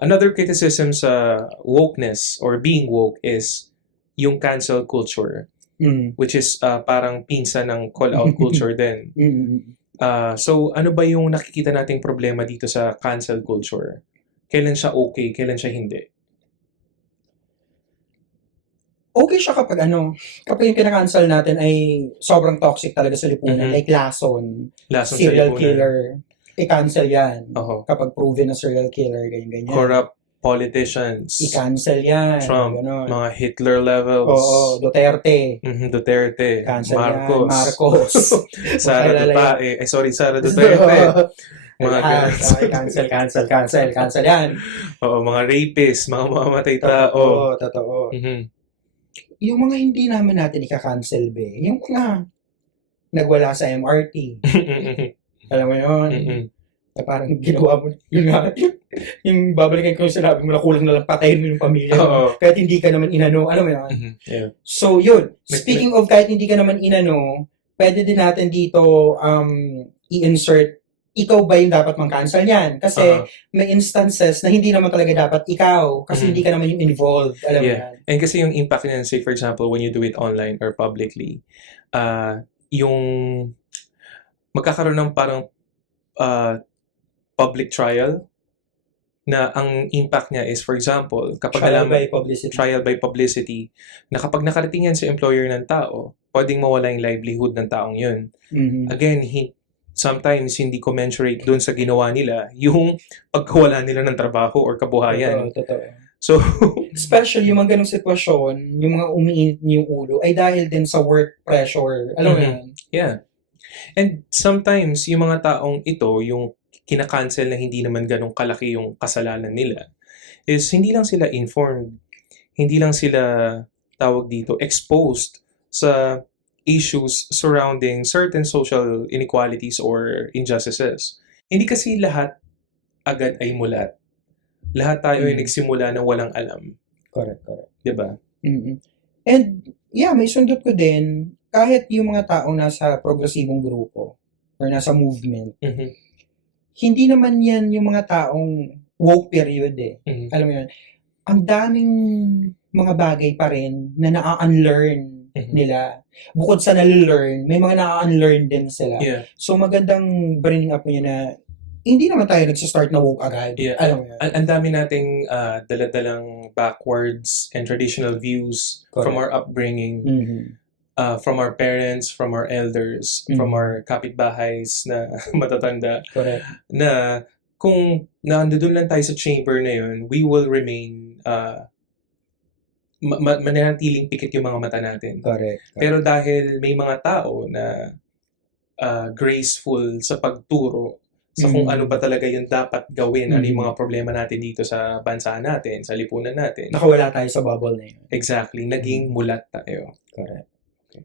Another criticism sa wokeness or being woke is yung cancel culture, which is parang pinsa ng call-out culture din. So, ano ba yung nakikita nating problema dito sa cancel culture? Kailan siya okay, kailan siya hindi? Okay siya kapag yung kinakancel natin ay sobrang toxic talaga sa lipunan. Mhm. Like Lason, Lason sa serial lipunan. killer. I-cancel yan. Oo. Kapag proven na serial killer, ganyan. Corrupt politicians. I-cancel yan. Trump. Ganon. Mga Hitler levels. Oo, Duterte. Duterte. Cancel Marcos. yan. Marcos. Sara Makilala Duterte. Sara Duterte. Mga Lahat. ganun. Okay, cancel yan. Oo, mga rapists, mga mamamatay Totoo, tao. totoo. Mhm. Yung mga hindi naman natin ika-cancel, yung mga nagwala sa MRT. Alam mo yun? Na parang ginawa mo, yun nga, yung babalikan ko yung sinabi mo na kulang na lang patayin mo yung pamilya mo. Kahit hindi ka naman inano, alam mo yun? Yeah. So yun, speaking of kahit hindi ka naman inano, pwede din natin dito i-insert, ikaw ba yung dapat mang-cancel yan? Kasi may instances na hindi naman talaga dapat ikaw, kasi hindi ka naman yung involved, alam mo yan? And kasi yung impact niyan, say for example, when you do it online or publicly, yung magkakaroon ng parang public trial na ang impact niya is, for example, kapag trial by publicity, na kapag nakarating yan sa employer ng tao, pwedeng mawala yung livelihood ng taong yun. Again, sometimes hindi commensurate dun sa ginawa nila yung pagkawala nila ng trabaho or kabuhayan. Totoo. So, especially yung mga ganong sitwasyon, yung mga umiinit yung ulo, ay dahil din sa work pressure. Alam mo yan? Yeah. And sometimes, yung mga taong ito, yung kinakancel na hindi naman ganong kalaki yung kasalanan nila, is hindi lang sila informed, hindi lang sila, tawag dito, exposed sa issues surrounding certain social inequalities or injustices. Hindi kasi lahat agad ay mulat. Lahat tayo ay nagsimula na walang alam. Correct. Diba? And, yeah, may sundot ko din, kahit yung mga taong nasa progresibong grupo or nasa movement, hindi naman yan yung mga taong woke period eh. Alam mo yun? Ang daming mga bagay pa rin na na-unlearn nila. Bukod sa na-learn, may mga na-unlearn din sila. Yeah. So magandang bringing up niya na hindi naman tayo nagsastart na woke agad. Yeah. Alam mo yun? Ang dami nating daladalang backwards and traditional views from our upbringing, from our parents, from our elders, from our kapitbahays na matatanda. Correct. Na kung nandun lang tayo sa chamber na yun, we will remain mananatiling pikit yung mga mata natin. Correct. Pero dahil may mga tao na graceful sa pagturo sa kung ano ba talaga yung dapat gawin, ano yung mga problema natin dito sa bansa natin, sa lipunan natin. Nakawala tayo sa bubble na yun. Exactly. Naging mulat tayo. Correct.